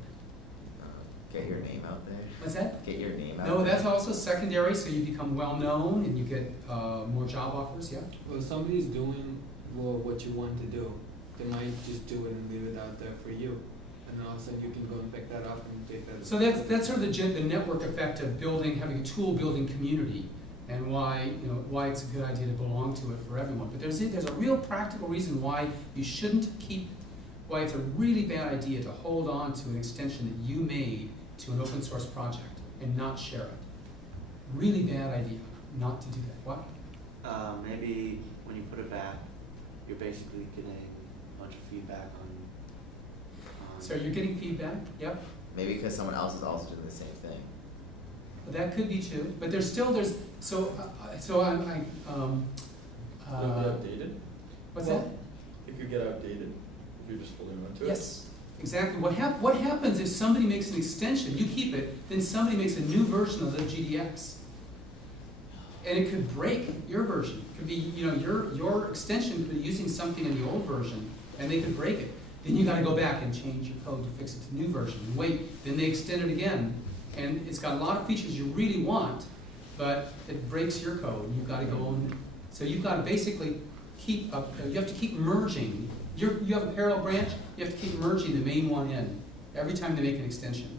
Get your name out there. What's that? Get your name out No, there. that's also secondary, so you become well known and you get more job offers, yeah? Well, if somebody's doing what you want to do, they might just do it and leave it out there for you. And then all of a sudden you can go and pick that up and take that. So that's sort of the network effect of having a tool building community, and why it's a good idea to belong to it for everyone. But there's a real practical reason why you shouldn't why it's a really bad idea to hold on to an extension that you made to an open source project and not share it. Really bad idea not to do that. What? Maybe when you put it back, you're basically getting a bunch of feedback on. So you're getting feedback? Yep. Maybe because someone else is also doing the same thing. Well, that could be too. But there's It'll be updated. What's that? If you get outdated, if you're just holding on to it. Yes, exactly. What happens if somebody makes an extension, you keep it, then somebody makes a new version of libgdx. And it could break your version. It could be, your extension could be using something in the old version, and they could break it. Then you got to go back and change your code to fix it to the new version. And wait, then they extend it again, and it's got a lot of features you really want, but it breaks your code. You've got to go on. So you've got to basically you have to keep merging. You have a parallel branch. You have to keep merging the main one in every time they make an extension.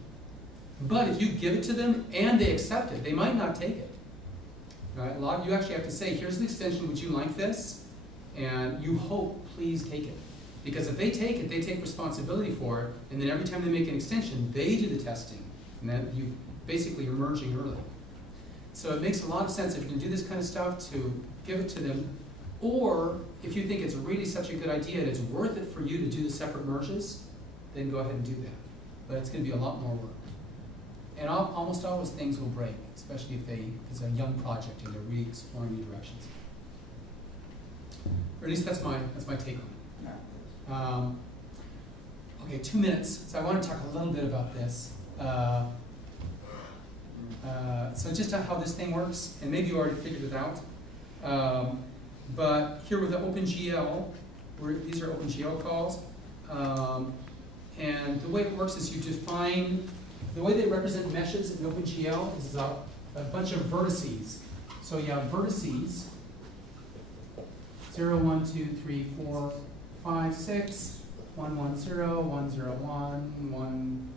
But if you give it to them and they accept it, they might not take it. Right? You actually have to say, here's the extension, would you like this? And you hope, please take it. Because if they take it, they take responsibility for it, and then every time they make an extension, they do the testing. And then you're merging early. So it makes a lot of sense if you can do this kind of stuff to give it to them, or if you think it's really such a good idea and it's worth it for you to do the separate merges, then go ahead and do that. But it's going to be a lot more work. And almost always things will break, especially if it's a young project and they're re-exploring new directions. Or at least that's my take on it. Okay, 2 minutes. So I want to talk a little bit about this. So just how this thing works, and maybe you already figured it out. But here with the OpenGL, these are OpenGL calls. And the way it works is you define, the way they represent meshes in OpenGL is a bunch of vertices. So you have vertices, 0, 1, 2, 3, 4, 5, 6, 1, 1, 0, 1, 0, 1, 1,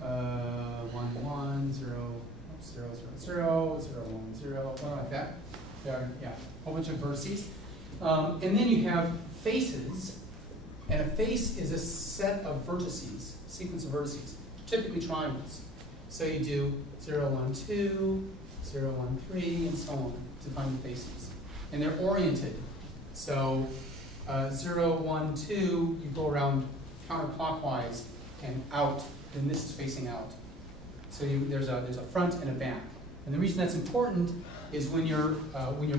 1, 1, 0, 0, 0, 0, 0, 1, 0, like that. There, yeah, a whole bunch of vertices. And then you have faces, and a face is a set of vertices, sequence of vertices, typically triangles. So you do 0, 1, 2, 0, 1, 3, and so on to find the faces. And they're oriented. So 0, 1, 2, you go around counterclockwise and out, then this is facing out. So there's a front and a back. And the reason that's important is when you're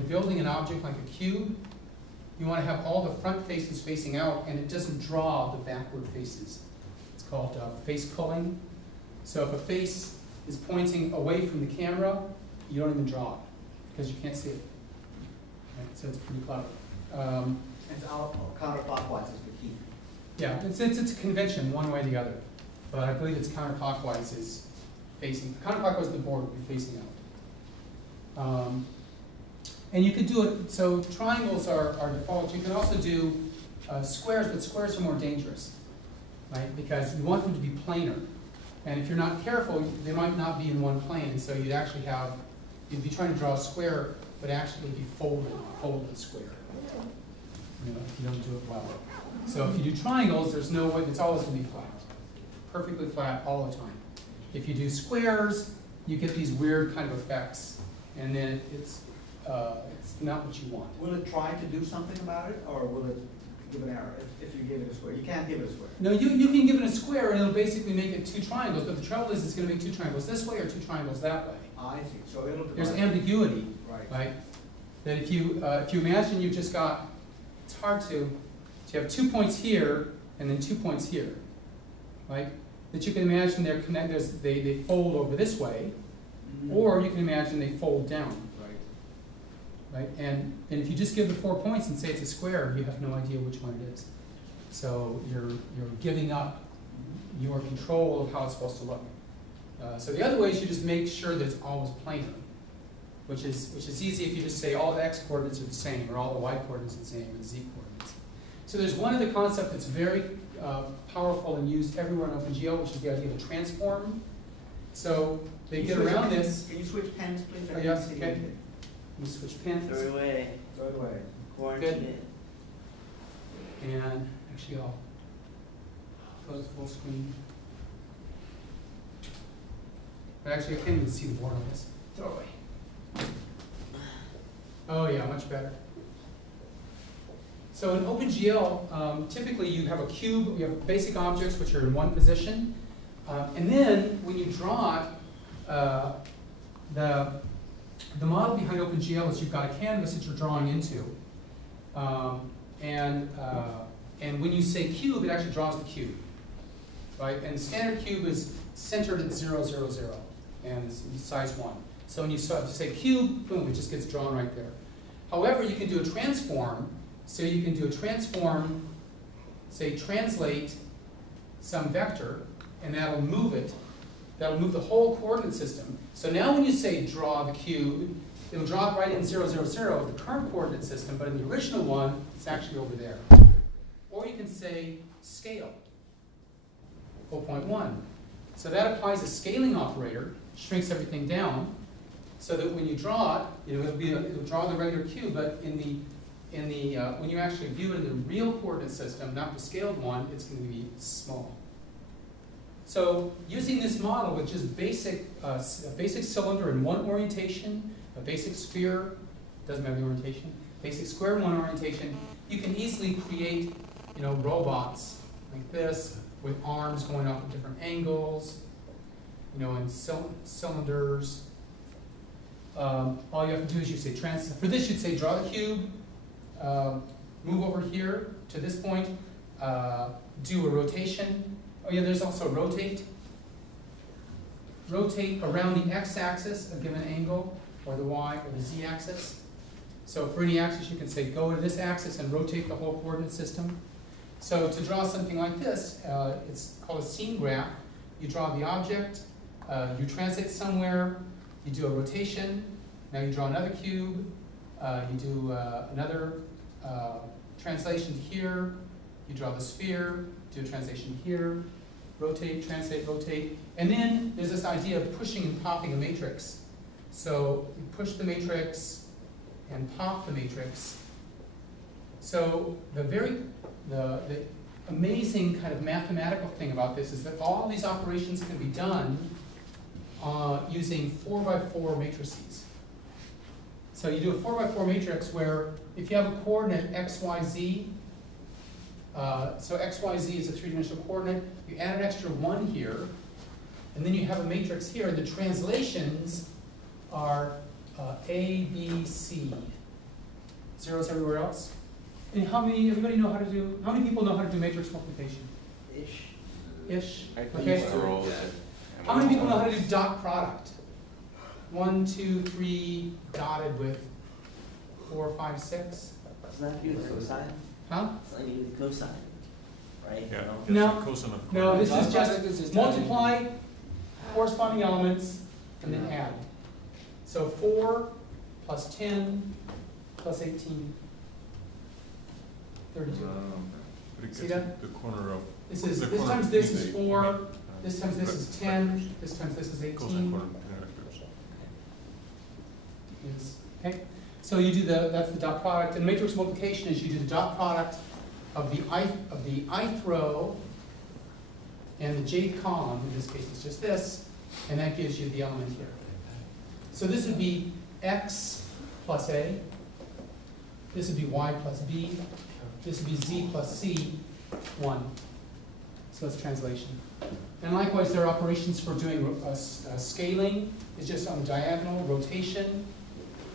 building an object like a cube, you want to have all the front faces facing out, and it doesn't draw the backward faces. It's called face culling. So if a face is pointing away from the camera, you don't even draw it because you can't see it. Right? So it's pretty clever. And counterclockwise is the key. Yeah, it's a convention one way or the other, but I believe it's counterclockwise is facing. Counterclockwise, the board would be facing out. And you could do it, so triangles are default. You can also do squares, but squares are more dangerous, right? Because you want them to be planar. And if you're not careful, they might not be in one plane, and so you'd actually you'd be trying to draw a square, but actually be folded square. You know, if you don't do it well. So if you do triangles, there's no way, it's always going to be flat. Perfectly flat all the time. If you do squares, you get these weird kind of effects, and then it's not what you want. Will it try to do something about it, or will it give an error if you give it a square? You can't give it a square. No, you can give it a square, and it'll basically make it two triangles, but the trouble is it's going to make two triangles this way or two triangles that way. I see. So it'll There's ambiguity, right? That if you imagine you've just got, it's hard to, so you have 2 points here and then 2 points here, right? That you can imagine they're connected, they fold over this way, or you can imagine they fold down. Right? And if you just give the 4 points and say it's a square, you have no idea which one it is. So you're giving up your control of how it's supposed to look. So the other way is you just make sure that it's always planar, which is easy if you just say all the x coordinates are the same, or all the y coordinates are the same, and the z coordinates. So there's one other concept that's very powerful and used everywhere in OpenGL, which is the idea of a transform. So they get around this. Can you switch pens, please? Oh, yes, okay. You switch pins. Throw it away. Throw it away. Quarantine Good. it. And actually I'll close full screen. But actually I can't even see the board on this. Throw it away. Oh yeah, much better. So in OpenGL, typically you have a cube, you have basic objects which are in one position. And then when you draw it, the model behind OpenGL is you've got a canvas that you're drawing into, and when you say cube, it actually draws the cube, right? And the standard cube is centered at 0, 0, 0, and it's size 1. So when you say cube, boom, it just gets drawn right there. However, you can do a transform. So you can do a transform, say translate some vector, and that'll move it. That'll move the whole coordinate system. So now when you say draw the cube, it'll draw it right in 0, 0, 0, the current coordinate system, but in the original one, it's actually over there. Or you can say scale, 0.1. So that applies a scaling operator, shrinks everything down, so that when you draw it, it'll draw the regular cube, but when you actually view it in the real coordinate system, not the scaled one, it's going to be small. So using this model with just a basic cylinder in one orientation, a basic sphere, doesn't matter the orientation, basic square in one orientation, you can easily create robots like this with arms going off at different angles, and cylinders. All you have to do is you say for this you'd say draw the cube, move over here to this point, do a rotation. Oh yeah, there's also rotate. Rotate around the x-axis, a given angle, or the y or the z-axis. So for any axis, you can say go to this axis and rotate the whole coordinate system. So to draw something like this, it's called a scene graph. You draw the object, you translate somewhere, you do a rotation, now you draw another cube, you do another translation here, you draw the sphere, do a translation here, rotate, translate, rotate, and then there's this idea of pushing and popping a matrix. So you push the matrix and pop the matrix. So the amazing kind of mathematical thing about this is that all these operations can be done using 4x4 matrices. So you do a 4x4 matrix where if you have a coordinate x, y, z, So x, y, z is a three-dimensional coordinate. You add an extra 1 here, and then you have a matrix here. The translations are A, B, C. Zeros everywhere else. And how many people know how to do matrix multiplication? Ish. Okay. How many people know how to do dot product? 1, 2, 3, dotted with 4, 5, 6. Doesn't that do with cosine? Huh? Doesn't that do with cosine, right? Yeah. No. Cosine of No, this coordinates. is Dot product is just just multiply corresponding elements and then Yeah. add. So 4 plus 10 plus 18, 32. But it See gets that? the corner of. This is, the this corner times this between is the 4, mid, this times this is 10, this times this is Cosine 18. corner between vectors. Okay, so you do that's the dot product, and matrix multiplication is you do the dot product of the ith row and the jth column. In this case, it's just this, and that gives you the element here. So this would be x plus a. This would be y plus b. This would be z plus c, 1. So that's translation. And likewise, there are operations for doing scaling. It's just on diagonal, rotation,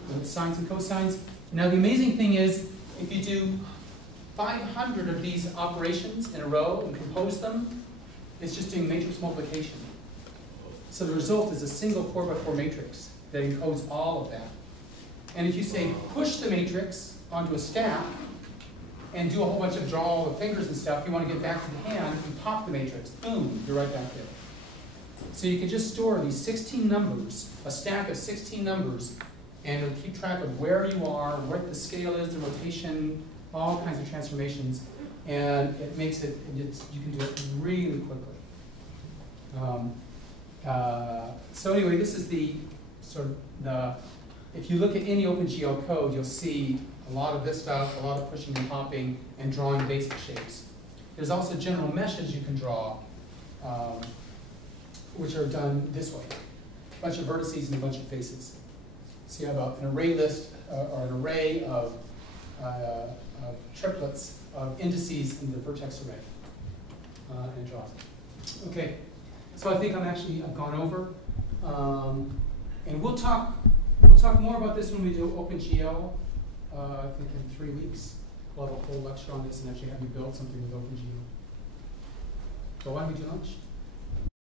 with sines and cosines. Now the amazing thing is, if you do 500 of these operations in a row and compose them, it's just doing matrix multiplication. So the result is a single 4x4 matrix that encodes all of that. And if you say push the matrix onto a stack and do a whole bunch of draw all the fingers and stuff, you want to get back to the hand, you pop the matrix, boom, you're right back there. So you can just store these 16 numbers, a stack of 16 numbers, and it'll keep track of where you are, what the scale is, the rotation, all kinds of transformations, and it makes it, you can do it really quickly. So anyway, this is the sort of if you look at any OpenGL code, you'll see a lot of this stuff, a lot of pushing and popping, and drawing basic shapes. There's also general meshes you can draw, which are done this way. A bunch of vertices and a bunch of faces. So you have an array list, or an array of triplets of indices in the vertex array, and draws it. Okay, so I think I've gone over, and we'll talk more about this when we do OpenGL. I think in 3 weeks, we'll have a whole lecture on this and actually have you build something with OpenGL. So why don't we do lunch?